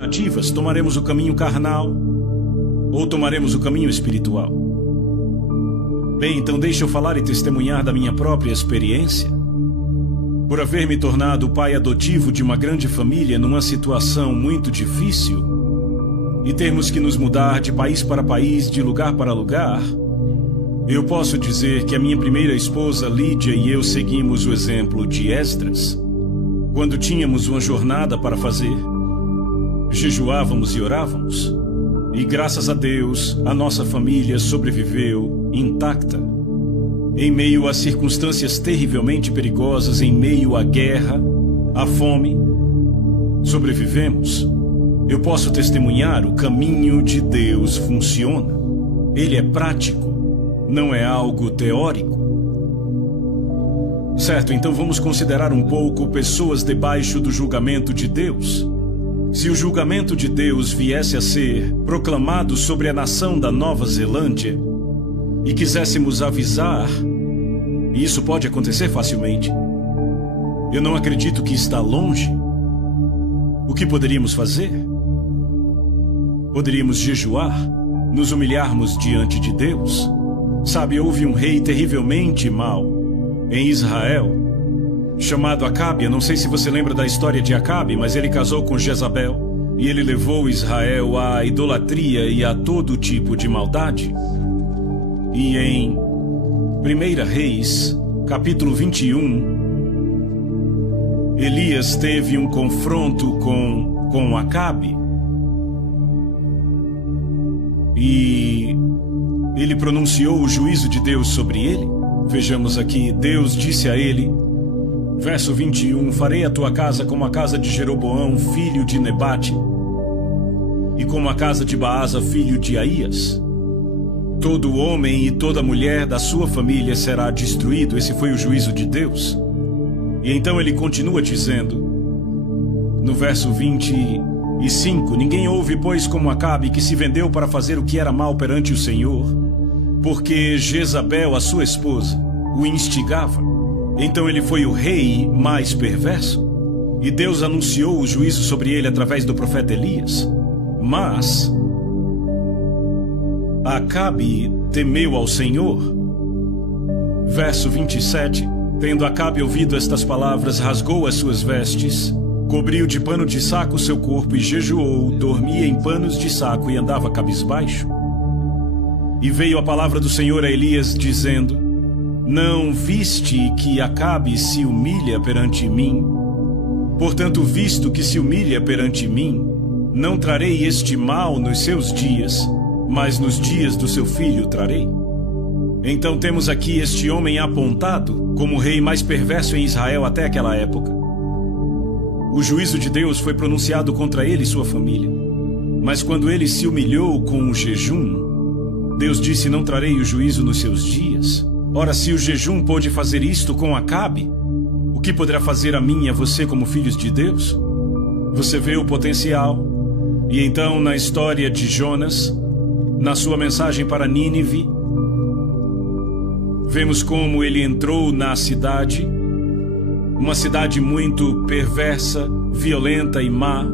alternativas, tomaremos o caminho carnal ou tomaremos o caminho espiritual? Bem, então deixa eu falar e testemunhar da minha própria experiência. Por haver me tornado o pai adotivo de uma grande família numa situação muito difícil e termos que nos mudar de país para país, de lugar para lugar, eu posso dizer que a minha primeira esposa, Lídia, e eu seguimos o exemplo de Esdras. Quando tínhamos uma jornada para fazer, jejuávamos e orávamos. E graças a Deus, a nossa família sobreviveu intacta. Em meio a circunstâncias terrivelmente perigosas, em meio à guerra, à fome, sobrevivemos. Eu posso testemunhar, o caminho de Deus funciona. Ele é prático, não é algo teórico. Certo, então vamos considerar um pouco pessoas debaixo do julgamento de Deus. Se o julgamento de Deus viesse a ser proclamado sobre a nação da Nova Zelândia e quiséssemos avisar, e isso pode acontecer facilmente, eu não acredito que está longe, o que poderíamos fazer? Poderíamos jejuar, nos humilharmos diante de Deus. Sabe, houve um rei terrivelmente mau em Israel, chamado Acabe. Eu não sei se você lembra da história de Acabe, mas ele casou com Jezabel e ele levou Israel à idolatria e a todo tipo de maldade. E em 1 Reis, capítulo 21, Elias teve um confronto com Acabe. E ele pronunciou o juízo de Deus sobre ele. Vejamos aqui, Deus disse a ele, verso 21, farei a tua casa como a casa de Jeroboão, filho de Nebate, e como a casa de Baasa, filho de Aías. Todo homem e toda mulher da sua família será destruído. Esse foi o juízo de Deus. E então ele continua dizendo, no verso 25, ninguém houve, pois, como Acabe, que se vendeu para fazer o que era mal perante o Senhor, porque Jezabel, a sua esposa, o instigava. Então ele foi o rei mais perverso, e Deus anunciou o juízo sobre ele através do profeta Elias. Mas Acabe temeu ao Senhor. Verso 27, tendo Acabe ouvido estas palavras, rasgou as suas vestes, cobriu de pano de saco o seu corpo e jejuou, dormia em panos de saco e andava cabisbaixo. E veio a palavra do Senhor a Elias, dizendo, não viste que Acabe se humilha perante mim? Portanto, visto que se humilha perante mim, não trarei este mal nos seus dias, mas nos dias do seu filho trarei. Então temos aqui este homem apontado como o rei mais perverso em Israel até aquela época. O juízo de Deus foi pronunciado contra ele e sua família. Mas quando ele se humilhou com o jejum, Deus disse, não trarei o juízo nos seus dias. Ora, se o jejum pôde fazer isto com Acabe, o que poderá fazer a mim e a você como filhos de Deus? Você vê o potencial. E então, na história de Jonas, na sua mensagem para Nínive, vemos como ele entrou na cidade, uma cidade muito perversa, violenta e má,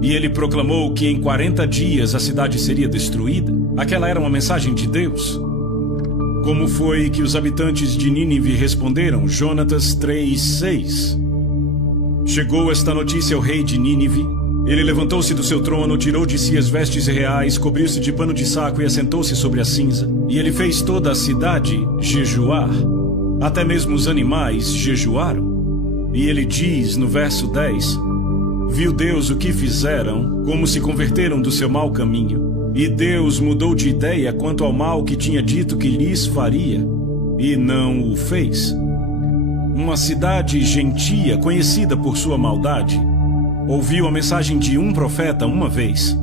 e ele proclamou que em 40 dias a cidade seria destruída. Aquela era uma mensagem de Deus. Como foi que os habitantes de Nínive responderam? Jonatas 3:6. Chegou esta notícia ao rei de Nínive. Ele levantou-se do seu trono, tirou de si as vestes reais, cobriu-se de pano de saco e assentou-se sobre a cinza. E ele fez toda a cidade jejuar. Até mesmo os animais jejuaram. E ele diz no verso 10, viu Deus o que fizeram, como se converteram do seu mau caminho. E Deus mudou de ideia quanto ao mal que tinha dito que lhes faria, e não o fez. Uma cidade gentia, conhecida por sua maldade, ouviu a mensagem de um profeta uma vez,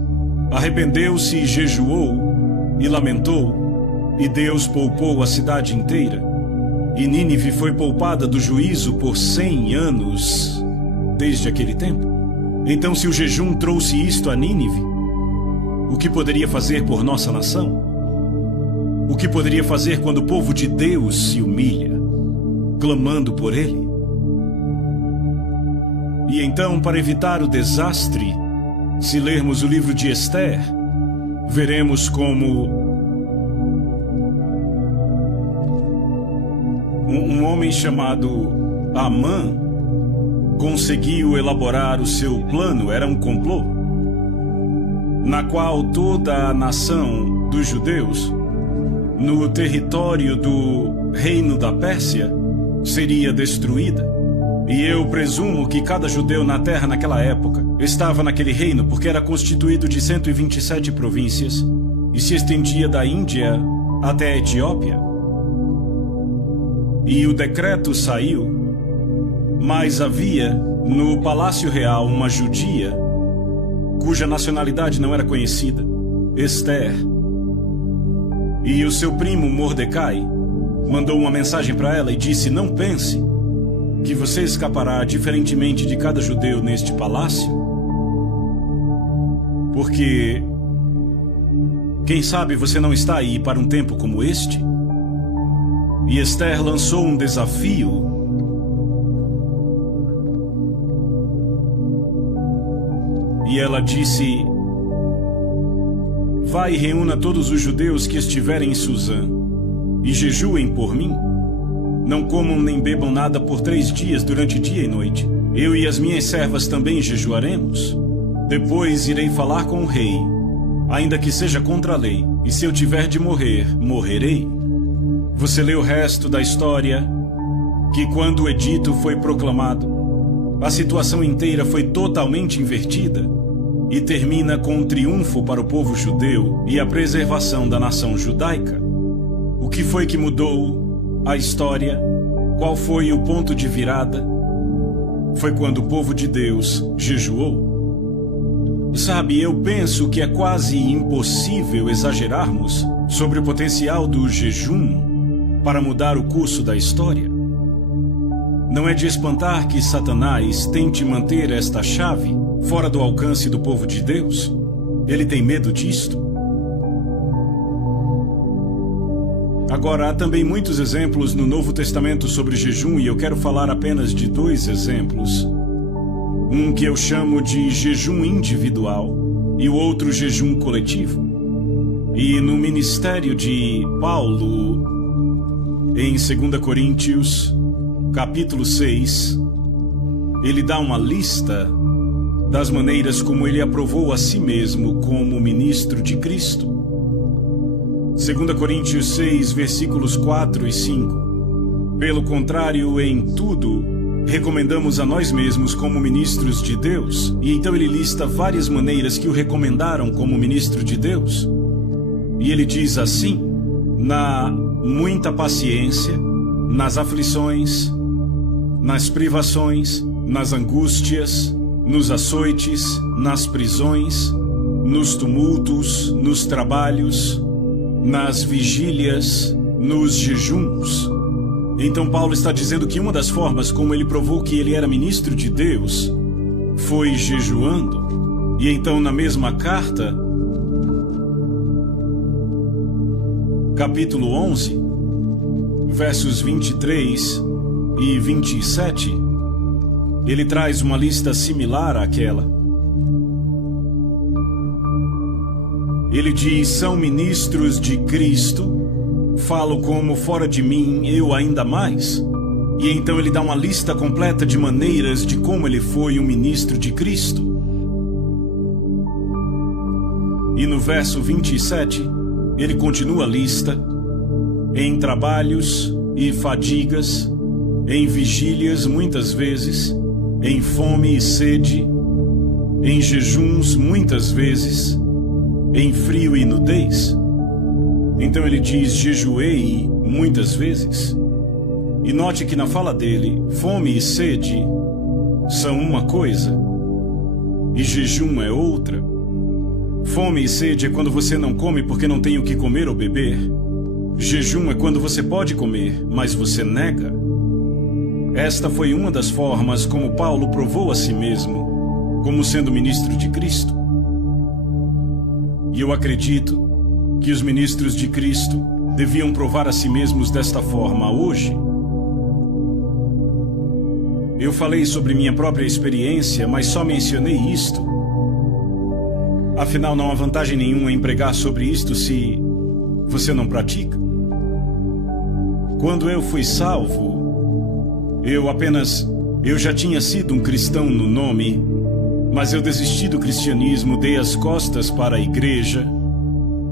arrependeu-se e jejuou e lamentou, e Deus poupou a cidade inteira. E Nínive foi poupada do juízo por 100 anos desde aquele tempo. Então, se o jejum trouxe isto a Nínive, o que poderia fazer por nossa nação? O que poderia fazer quando o povo de Deus se humilha, clamando por ele? E então, para evitar o desastre, Se lermos o livro de Esther, veremos como um homem chamado Amã conseguiu elaborar o seu plano. Era um complô, na qual toda a nação dos judeus, no território do reino da Pérsia, seria destruída. E eu presumo que cada judeu na terra naquela época estava naquele reino porque era constituído de 127 províncias e se estendia da Índia até a Etiópia. E o decreto saiu, mas havia no Palácio Real uma judia cuja nacionalidade não era conhecida, Esther. E o seu primo Mordecai mandou uma mensagem para ela e disse: não pense que você escapará diferentemente de cada judeu neste palácio, porque quem sabe você não está aí para um tempo como este. E Esther lançou um desafio. E ela disse: vai e reúna todos os judeus que estiverem em Suzã e jejuem por mim. Não comam nem bebam nada por 3 dias durante dia e noite. Eu e as minhas servas também jejuaremos. Depois irei falar com o rei, ainda que seja contra a lei, e se eu tiver de morrer, morrerei. Você lê o resto da história, que quando o edito foi proclamado, a situação inteira foi totalmente invertida e termina com um triunfo para o povo judeu e a preservação da nação judaica. O que foi que mudou a história? Qual foi o ponto de virada? Foi quando o povo de Deus jejuou. Sabe, eu penso que é quase impossível exagerarmos sobre o potencial do jejum para mudar o curso da história. Não é de espantar que Satanás tente manter esta chave fora do alcance do povo de Deus. Ele tem medo disto. Agora, há também muitos exemplos no Novo Testamento sobre jejum e eu quero falar apenas de 2 exemplos. Um que eu chamo de jejum individual e o outro jejum coletivo. E no ministério de Paulo, em 2 Coríntios, capítulo 6, ele dá uma lista das maneiras como ele aprovou a si mesmo como ministro de Cristo. 2 Coríntios 6, versículos 4 e 5. Pelo contrário, em tudo, recomendamos a nós mesmos como ministros de Deus. E então ele lista várias maneiras que o recomendaram como ministro de Deus. E ele diz assim: na muita paciência, nas aflições, nas privações, nas angústias, nos açoites, nas prisões, nos tumultos, nos trabalhos, nas vigílias, nos jejuns. Então Paulo está dizendo que uma das formas como ele provou que ele era ministro de Deus foi jejuando. E então na mesma carta, capítulo 11, versos 23 e 27, ele traz uma lista similar àquela. Ele diz: são ministros de Cristo, falo como fora de mim, eu ainda mais. E então ele dá uma lista completa de maneiras de como ele foi um ministro de Cristo. E no verso 27, ele continua a lista: em trabalhos e fadigas, em vigílias muitas vezes, em fome e sede, em jejuns muitas vezes, em frio e nudez. Então ele diz: jejuei muitas vezes. E note que na fala dele, fome e sede são uma coisa e jejum é outra. Fome e sede é quando você não come porque não tem o que comer ou beber. Jejum é quando você pode comer, mas você nega. Esta foi uma das formas como Paulo provou a si mesmo como sendo ministro de Cristo. E eu acredito que os ministros de Cristo deviam provar a si mesmos desta forma hoje. Eu falei sobre minha própria experiência, mas só mencionei isto Afinal, não há vantagem nenhuma em pregar sobre isto se você não pratica. Quando eu fui salvo, eu já tinha sido um cristão no nome, mas eu desisti do cristianismo, dei as costas para a igreja.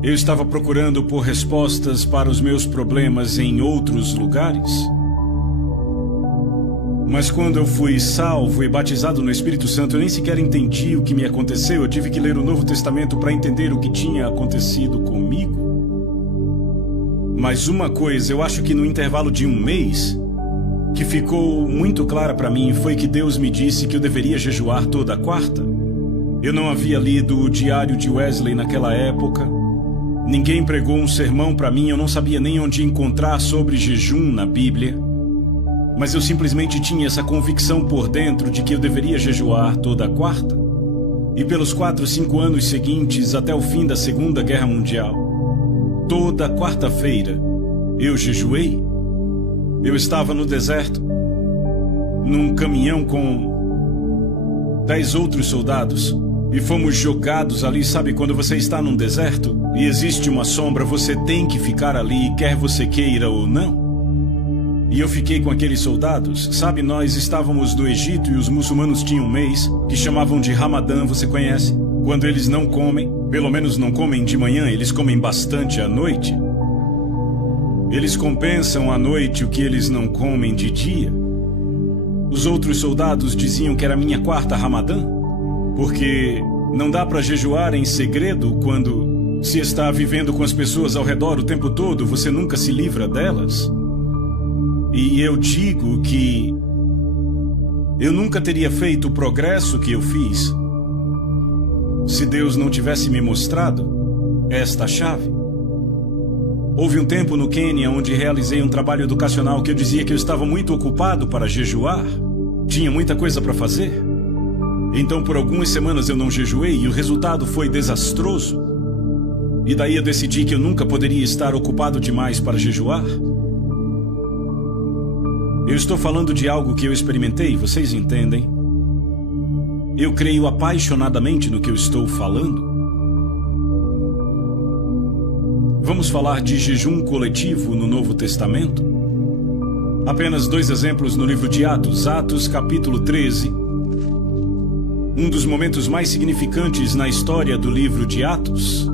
Eu estava procurando por respostas para os meus problemas em outros lugares. Mas quando eu fui salvo e batizado no Espírito Santo, eu nem sequer entendi o que me aconteceu. Eu tive que ler o Novo Testamento para entender o que tinha acontecido comigo. Mas uma coisa, eu acho que no intervalo de um mês, que ficou muito clara para mim, foi que Deus me disse que eu deveria jejuar toda quarta. Eu não havia lido o Diário de Wesley naquela época. Ninguém pregou um sermão para mim, eu não sabia nem onde encontrar sobre jejum na Bíblia. Mas eu simplesmente tinha essa convicção por dentro de que eu deveria jejuar toda quarta. E pelos 4, 5 anos seguintes, até o fim da Segunda Guerra Mundial, toda quarta-feira, eu jejuei. Eu estava no deserto, num caminhão com 10 outros soldados, e fomos jogados ali. Sabe quando você está num deserto e existe uma sombra, você tem que ficar ali, quer você queira ou não? E eu fiquei com aqueles soldados. Sabe, nós estávamos no Egito e os muçulmanos tinham um mês que chamavam de Ramadã, você conhece? Quando eles não comem, pelo menos não comem de manhã, eles comem bastante à noite. Eles compensam à noite o que eles não comem de dia. Os outros soldados diziam que era minha quarta Ramadã, porque não dá para jejuar em segredo quando se está vivendo com as pessoas ao redor o tempo todo, você nunca se livra delas. E eu digo que eu nunca teria feito o progresso que eu fiz se Deus não tivesse me mostrado esta chave. Houve um tempo no Quênia onde realizei um trabalho educacional que eu dizia que eu estava muito ocupado para jejuar. Tinha muita coisa para fazer. Então por algumas semanas eu não jejuei e o resultado foi desastroso. E daí eu decidi que eu nunca poderia estar ocupado demais para jejuar. Eu estou falando de algo que eu experimentei, vocês entendem? Eu creio apaixonadamente no que eu estou falando. Vamos falar de jejum coletivo no Novo Testamento? Apenas 2 exemplos no livro de Atos. Atos, capítulo 13. Um dos momentos mais significantes na história do livro de Atos.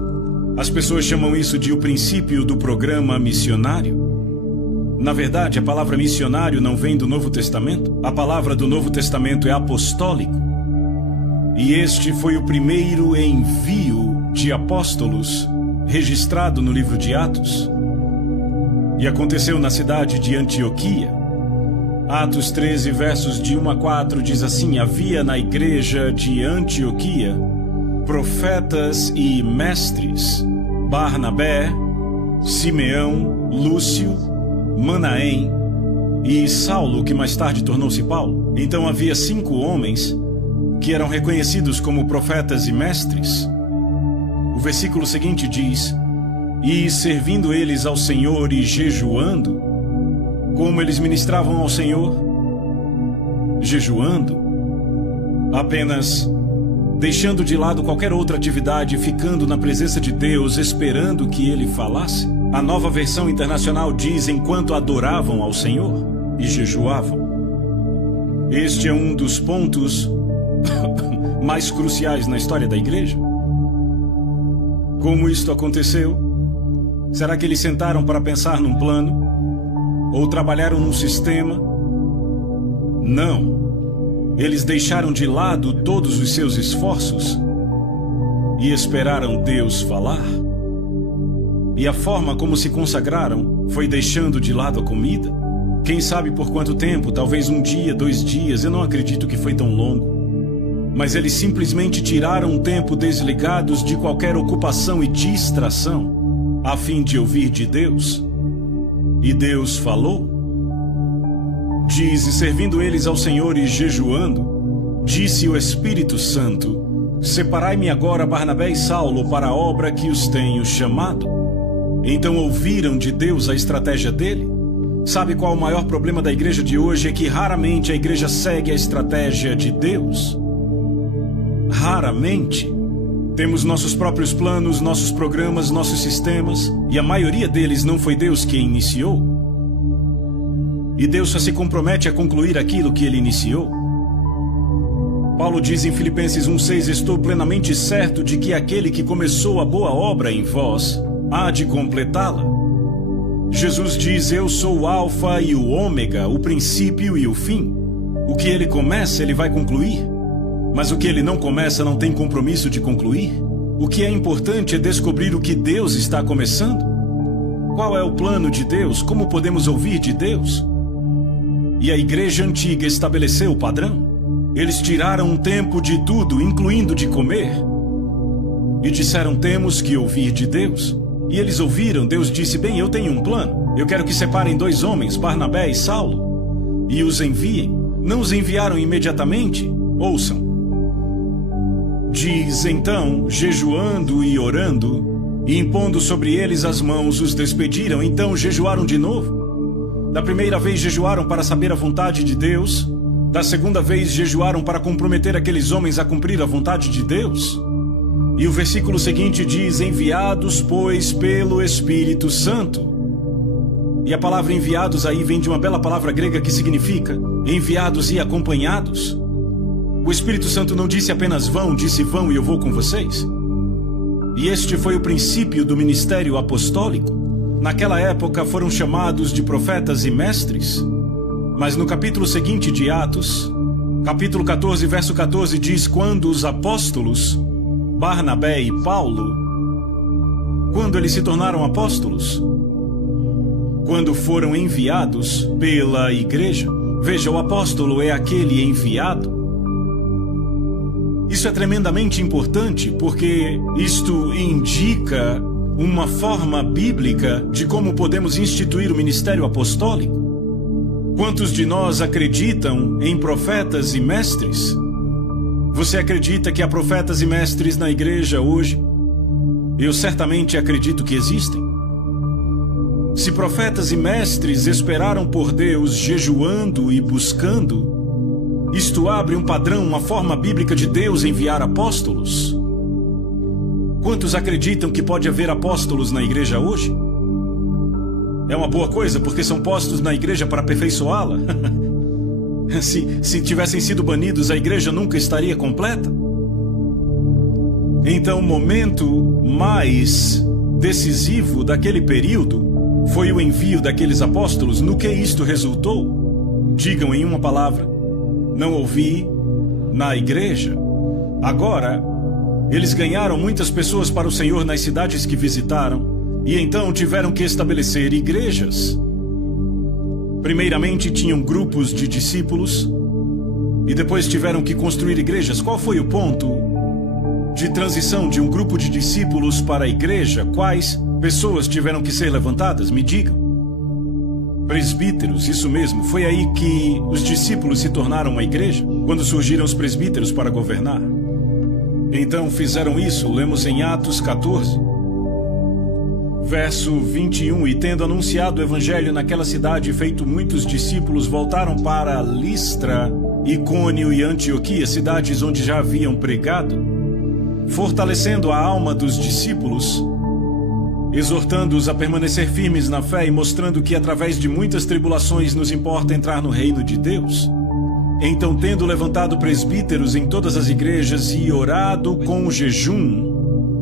As pessoas chamam isso de o princípio do programa missionário. Na verdade, a palavra missionário não vem do Novo Testamento. A palavra do Novo Testamento é apostólico. E este foi o primeiro envio de apóstolos registrado no livro de Atos. E aconteceu na cidade de Antioquia. Atos 13, versos de 1 a 4 diz assim: havia na igreja de Antioquia profetas e mestres, Barnabé, Simeão, Lúcio, Manaém e Saulo, que mais tarde tornou-se Paulo. Então havia 5 homens que eram reconhecidos como profetas e mestres. O versículo seguinte diz: e servindo eles ao Senhor e jejuando. Como eles ministravam ao Senhor? Jejuando. Apenas deixando de lado qualquer outra atividade, ficando na presença de Deus, esperando que Ele falasse. A Nova Versão Internacional diz: enquanto adoravam ao Senhor e jejuavam. Este é um dos pontos mais cruciais na história da igreja. Como isto aconteceu? Será que eles sentaram para pensar num plano? Ou trabalharam num sistema? Não. Eles deixaram de lado todos os seus esforços e esperaram Deus falar. E a forma como se consagraram foi deixando de lado a comida. Quem sabe por quanto tempo, talvez 1 dia, 2 dias, eu não acredito que foi tão longo. Mas eles simplesmente tiraram um tempo desligados de qualquer ocupação e distração, a fim de ouvir de Deus. E Deus falou. Diz: e servindo eles ao Senhor e jejuando, disse o Espírito Santo: separai-me agora Barnabé e Saulo para a obra que os tenho chamado. Então ouviram de Deus a estratégia dele. Sabe qual o maior problema da igreja de hoje? É que raramente a igreja segue a estratégia de Deus. Raramente. Temos nossos próprios planos, nossos programas, nossos sistemas, e a maioria deles não foi Deus quem iniciou. E Deus só se compromete a concluir aquilo que Ele iniciou. Paulo diz em Filipenses 1,6: estou plenamente certo de que aquele que começou a boa obra em vós há de completá-la. Jesus diz: eu sou o Alfa e o Ômega, o princípio e o fim. O que Ele começa, Ele vai concluir. Mas o que Ele não começa não tem compromisso de concluir. O que é importante é descobrir o que Deus está começando. Qual é o plano de Deus? Como podemos ouvir de Deus? E a igreja antiga estabeleceu o padrão. Eles tiraram um tempo de tudo, incluindo de comer, e disseram: temos que ouvir de Deus. E eles ouviram. Deus disse: bem, eu tenho um plano. Eu quero que separem 2 homens, Barnabé e Saulo, e os enviem. Não os enviaram imediatamente? Ouçam. Diz: então, jejuando e orando, e impondo sobre eles as mãos, os despediram. Então jejuaram de novo. Da primeira vez jejuaram para saber a vontade de Deus. Da segunda vez jejuaram para comprometer aqueles homens a cumprir a vontade de Deus. E o versículo seguinte diz: enviados, pois, pelo Espírito Santo. E a palavra enviados aí vem de uma bela palavra grega que significa enviados e acompanhados. O Espírito Santo não disse apenas vão, disse: vão e eu vou com vocês. E este foi o princípio do ministério apostólico. Naquela época foram chamados de profetas e mestres. Mas no capítulo seguinte de Atos, capítulo 14, verso 14, diz: quando os apóstolos, Barnabé e Paulo, quando eles se tornaram apóstolos? Quando foram enviados pela igreja. Veja, o apóstolo é aquele enviado. Isso é tremendamente importante, porque isto indica uma forma bíblica de como podemos instituir o ministério apostólico. Quantos de nós acreditam em profetas e mestres? Você acredita que há profetas e mestres na igreja hoje? Eu certamente acredito que existem. Se profetas e mestres esperaram por Deus jejuando e buscando, isto abre um padrão, uma forma bíblica de Deus enviar apóstolos. Quantos acreditam que pode haver apóstolos na igreja hoje? É uma boa coisa, porque são postos na igreja para aperfeiçoá-la. Se tivessem sido banidos, a igreja nunca estaria completa. Então, o momento mais decisivo daquele período foi o envio daqueles apóstolos. No que isto resultou? Digam em uma palavra: não ouvi na igreja. Agora, eles ganharam muitas pessoas para o Senhor nas cidades que visitaram, e então tiveram que estabelecer igrejas. Primeiramente tinham grupos de discípulos, e depois tiveram que construir igrejas. Qual foi o ponto de transição de um grupo de discípulos para a igreja? Quais pessoas tiveram que ser levantadas? Me digam. Presbíteros, isso mesmo. Foi aí que os discípulos se tornaram uma igreja, quando surgiram os presbíteros para governar. Então fizeram isso. Lemos em Atos 14, verso 21. E tendo anunciado o evangelho naquela cidade e feito muitos discípulos, voltaram para Listra, Icônio e Antioquia, cidades onde já haviam pregado, fortalecendo a alma dos discípulos, exortando-os a permanecer firmes na fé e mostrando que através de muitas tribulações nos importa entrar no reino de Deus. Então, tendo levantado presbíteros em todas as igrejas e orado com jejum,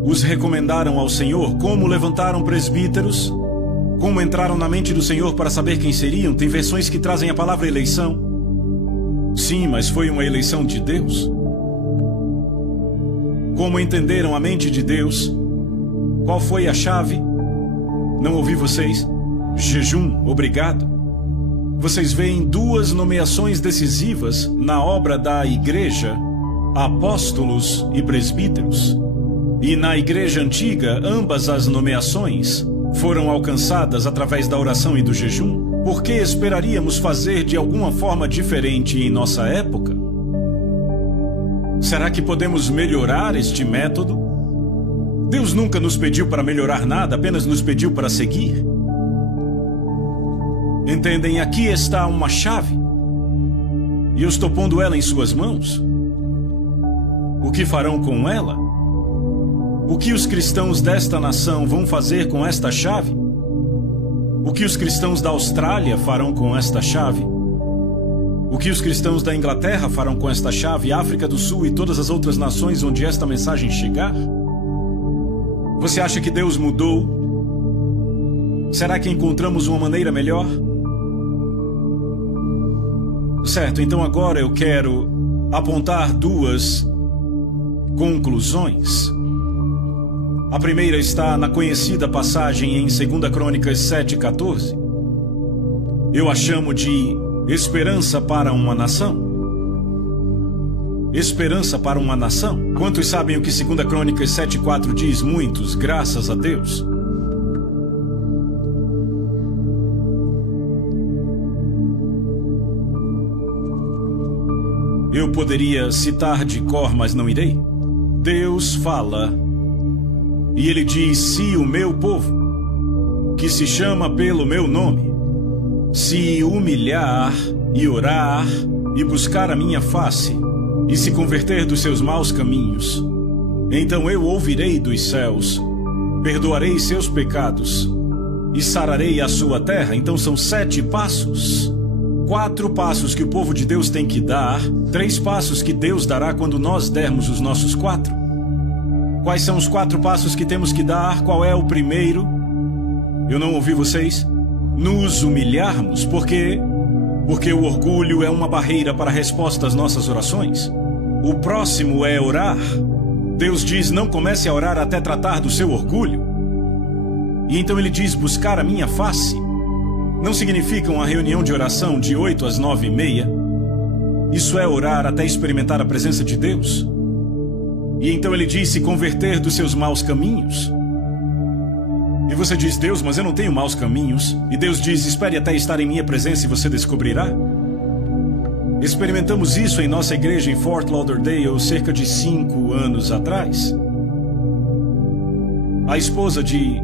os recomendaram ao Senhor. Como levantaram presbíteros? Como entraram na mente do Senhor para saber quem seriam? Tem versões que trazem a palavra eleição. Sim, mas foi uma eleição de Deus. Como entenderam a mente de Deus? Qual foi a chave? Não ouvi vocês. Jejum, obrigado. Vocês veem 2 nomeações decisivas na obra da igreja: apóstolos e presbíteros. E na igreja antiga, ambas as nomeações foram alcançadas através da oração e do jejum. Por que esperaríamos fazer de alguma forma diferente em nossa época? Será que podemos melhorar este método? Deus nunca nos pediu para melhorar nada, apenas nos pediu para seguir. Entendem? Aqui está uma chave, e eu estou pondo ela em suas mãos. O que farão com ela? O que os cristãos desta nação vão fazer com esta chave? O que os cristãos da Austrália farão com esta chave? O que os cristãos da Inglaterra farão com esta chave, África do Sul e todas as outras nações onde esta mensagem chegar? Você acha que Deus mudou? Será que encontramos uma maneira melhor? Certo, então agora eu quero apontar duas conclusões. A primeira está na conhecida passagem em 2 Crônicas 7:14. Eu a chamo de esperança para uma nação. Esperança para uma nação. Quantos sabem o que 2 Crônicas 7:4 diz? Muitos, graças a Deus. Eu poderia citar de cor, mas não irei. Deus fala, e Ele diz: se o meu povo, que se chama pelo meu nome, se humilhar e orar e buscar a minha face e se converter dos seus maus caminhos, então eu ouvirei dos céus, perdoarei seus pecados e sararei a sua terra. Então são 7 passos. 4 passos que o povo de Deus tem que dar, 3 passos que Deus dará quando nós dermos os nossos 4. Quais são os 4 passos que temos que dar? Qual é o primeiro? Eu não ouvi vocês? Nos humilharmos. Por quê? Porque o orgulho é uma barreira para a resposta às nossas orações. O próximo é orar. Deus diz: não comece a orar até tratar do seu orgulho. E então Ele diz: buscar a minha face. Não significa uma reunião de oração de 8 às 9:30. Isso é orar até experimentar a presença de Deus. E então Ele diz: se converter dos seus maus caminhos. E você diz: Deus, mas eu não tenho maus caminhos. E Deus diz: espere até estar em minha presença e você descobrirá. Experimentamos isso em nossa igreja em Fort Lauderdale cerca de 5 anos atrás. A esposa de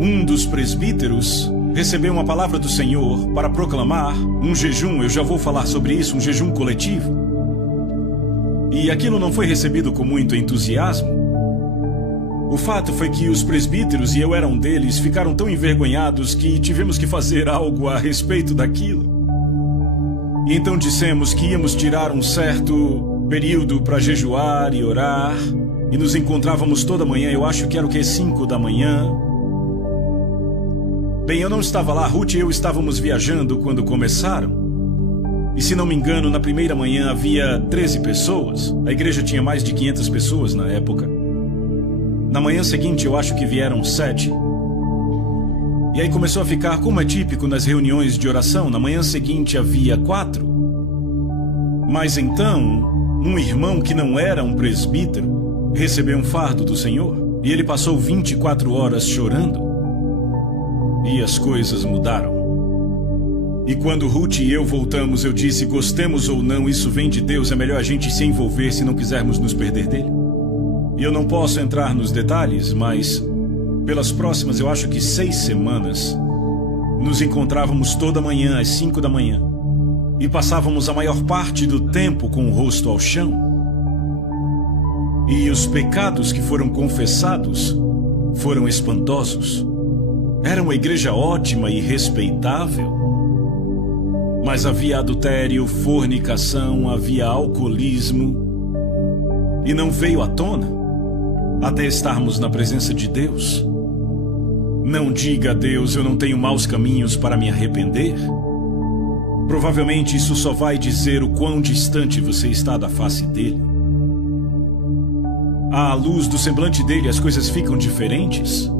um dos presbíteros recebeu uma palavra do Senhor para proclamar um jejum. Eu já vou falar sobre isso, um jejum coletivo. E aquilo não foi recebido com muito entusiasmo. O fato foi que os presbíteros, e eu era um deles, ficaram tão envergonhados que tivemos que fazer algo a respeito daquilo. E então dissemos que íamos tirar um certo período para jejuar e orar, e nos encontrávamos toda manhã. Eu acho que era o que? 5 da manhã. Bem, eu não estava lá, Ruth e eu estávamos viajando quando começaram. E se não me engano, na primeira manhã havia 13 pessoas. A igreja tinha mais de 500 pessoas na época. Na manhã seguinte, eu acho que vieram 7. E aí começou a ficar, como é típico nas reuniões de oração, na manhã seguinte havia 4. Mas então, um irmão que não era um presbítero recebeu um fardo do Senhor. E ele passou 24 horas chorando. E as coisas mudaram. E quando Ruth e eu voltamos, eu disse: gostemos ou não, isso vem de Deus, é melhor a gente se envolver se não quisermos nos perder dele. E eu não posso entrar nos detalhes, mas pelas próximas, eu acho que 6 semanas, nos encontrávamos toda manhã às 5 da manhã e passávamos a maior parte do tempo com o rosto ao chão. E os pecados que foram confessados foram espantosos. Era uma igreja ótima e respeitável, mas havia adultério, fornicação, havia alcoolismo, e não veio à tona até estarmos na presença de Deus. Não diga a Deus: eu não tenho maus caminhos para me arrepender. Provavelmente isso só vai dizer o quão distante você está da face dele. À luz do semblante dele, as coisas ficam diferentes.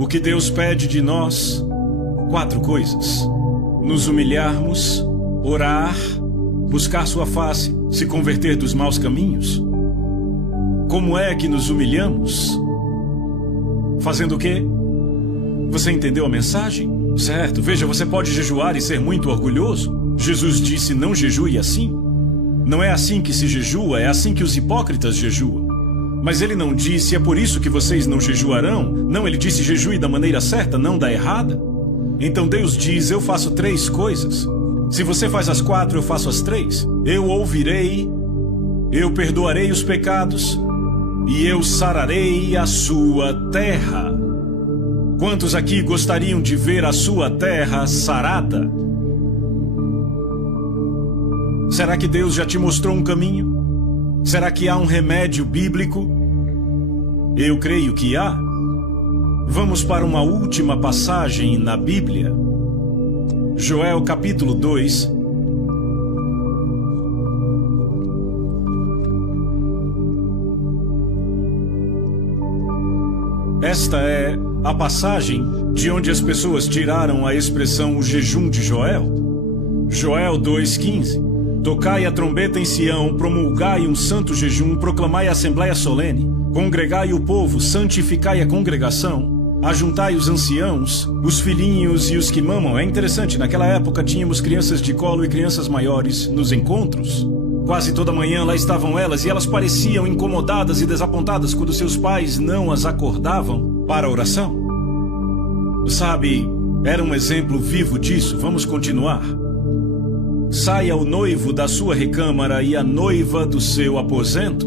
O que Deus pede de nós? 4 coisas: nos humilharmos, orar, buscar sua face, se converter dos maus caminhos. Como é que nos humilhamos? Fazendo o quê? Você entendeu a mensagem? Certo, veja, você pode jejuar e ser muito orgulhoso. Jesus disse: não jejue assim. Não é assim que se jejua, é assim que os hipócritas jejuam. Mas ele não disse: é por isso que vocês não jejuarão. Não, ele disse: jejue da maneira certa, não da errada. Então Deus diz: eu faço 3 coisas. Se você faz as 4, eu faço as 3. Eu ouvirei Eu perdoarei os pecados e eu sararei a sua terra. Quantos aqui gostariam de ver a sua terra sarada? Será que Deus já te mostrou um caminho? Será que há um remédio bíblico? Eu creio que há. Vamos para uma última passagem na Bíblia. Joel capítulo 2. Esta é a passagem de onde as pessoas tiraram a expressão o jejum de Joel. Joel 2,15. Tocai a trombeta em Sião, promulgai um santo jejum, proclamai a assembleia solene, congregai o povo, santificai a congregação, ajuntai os anciãos, os filhinhos e os que mamam. É interessante, naquela época tínhamos crianças de colo e crianças maiores nos encontros. Quase toda manhã lá estavam elas e elas pareciam incomodadas e desapontadas quando seus pais não as acordavam para a oração. Sabe, era um exemplo vivo disso. Vamos continuar. Saia o noivo da sua recâmara e a noiva do seu aposento.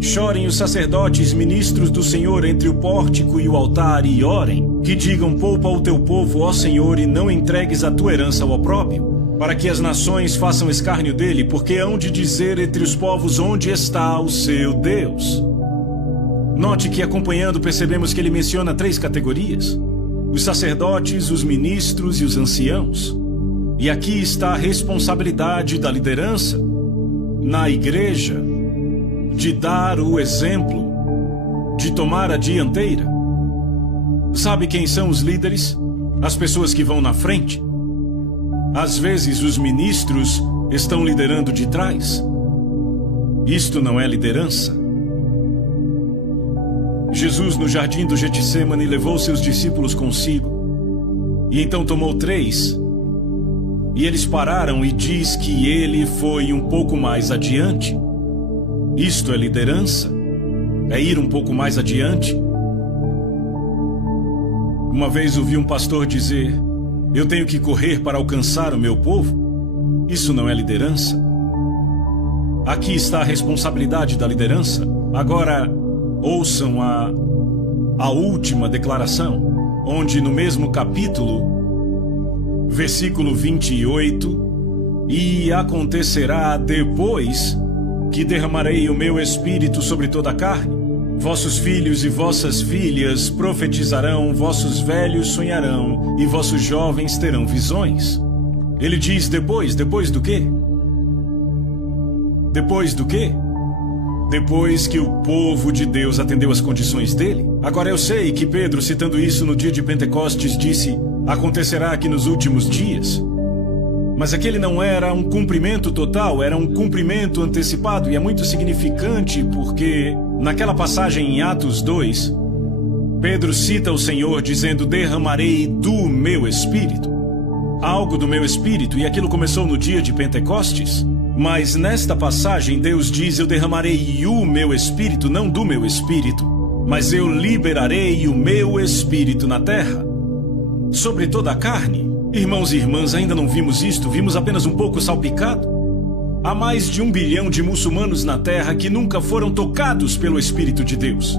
Chorem os sacerdotes, ministros do Senhor, entre o pórtico e o altar, e orem. Que digam: poupa o teu povo, ó Senhor, e não entregues a tua herança ao opróbrio, para que as nações façam escárnio dele, porque hão de dizer entre os povos: onde está o seu Deus? Note que, acompanhando, percebemos que ele menciona 3 categorias: os sacerdotes, os ministros e os anciãos. E aqui está a responsabilidade da liderança na igreja de dar o exemplo, de tomar a dianteira. Sabe quem são os líderes? As pessoas que vão na frente. Às vezes os ministros estão liderando de trás. Isto não é liderança. Jesus, no jardim do Getsêmani, levou seus discípulos consigo. E então tomou 3. E eles pararam e diz que ele foi um pouco mais adiante. Isto é liderança? É ir um pouco mais adiante? Uma vez ouvi um pastor dizer: eu tenho que correr para alcançar o meu povo. Isso não é liderança. Aqui está a responsabilidade da liderança. Agora, ouçam a última declaração, onde no mesmo capítulo, versículo 28, e acontecerá depois que derramarei o meu espírito sobre toda a carne. Vossos filhos e vossas filhas profetizarão, vossos velhos sonharão, e vossos jovens terão visões. Ele diz depois do quê? Depois do quê? Depois que o povo de Deus atendeu às condições dele. Agora eu sei que Pedro, citando isso no dia de Pentecostes, disse: acontecerá aqui nos últimos dias. Mas aquele não era um cumprimento total, era um cumprimento antecipado, e é muito significante porque naquela passagem em Atos 2, Pedro cita o Senhor dizendo: derramarei do meu espírito. Algo do meu espírito, e aquilo começou no dia de Pentecostes. Mas nesta passagem Deus diz: eu derramarei o meu espírito, não do meu espírito, mas eu liberarei o meu espírito na terra, sobre toda a carne. Irmãos e irmãs, ainda não vimos isto, vimos apenas um pouco salpicado. Há mais de 1 bilhão de muçulmanos na terra que nunca foram tocados pelo Espírito de Deus.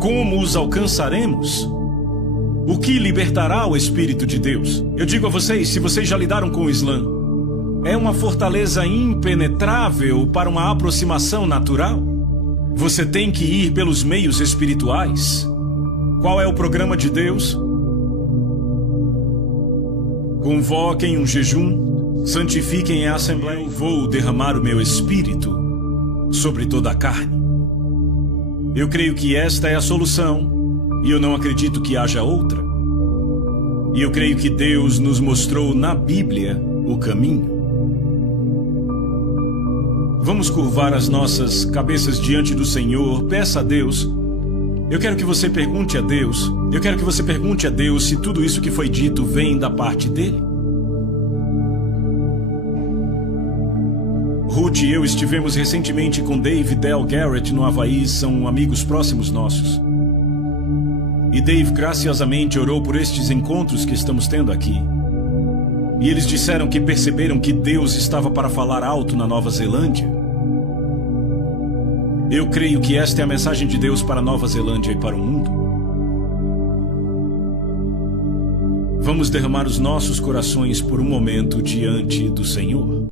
Como os alcançaremos? O que libertará o Espírito de Deus? Eu digo a vocês, se vocês já lidaram com o Islã, é uma fortaleza impenetrável para uma aproximação natural. Você tem que ir pelos meios espirituais. Qual é o programa de Deus? Convoquem um jejum, santifiquem a assembleia. Vou derramar o meu espírito sobre toda a carne. Eu creio que esta é a solução, e eu não acredito que haja outra. E eu creio que Deus nos mostrou na Bíblia o caminho. Vamos curvar as nossas cabeças diante do Senhor. Peça a Deus. Eu quero que você pergunte a Deus. Eu quero que você pergunte a Deus se tudo isso que foi dito vem da parte dele. Ruth e eu estivemos recentemente com Dave e Del Garrett no Havaí. São amigos próximos nossos. E Dave graciosamente orou por estes encontros que estamos tendo aqui. E eles disseram que perceberam que Deus estava para falar alto na Nova Zelândia. Eu creio que esta é a mensagem de Deus para a Nova Zelândia e para o mundo. Vamos derramar os nossos corações por um momento diante do Senhor.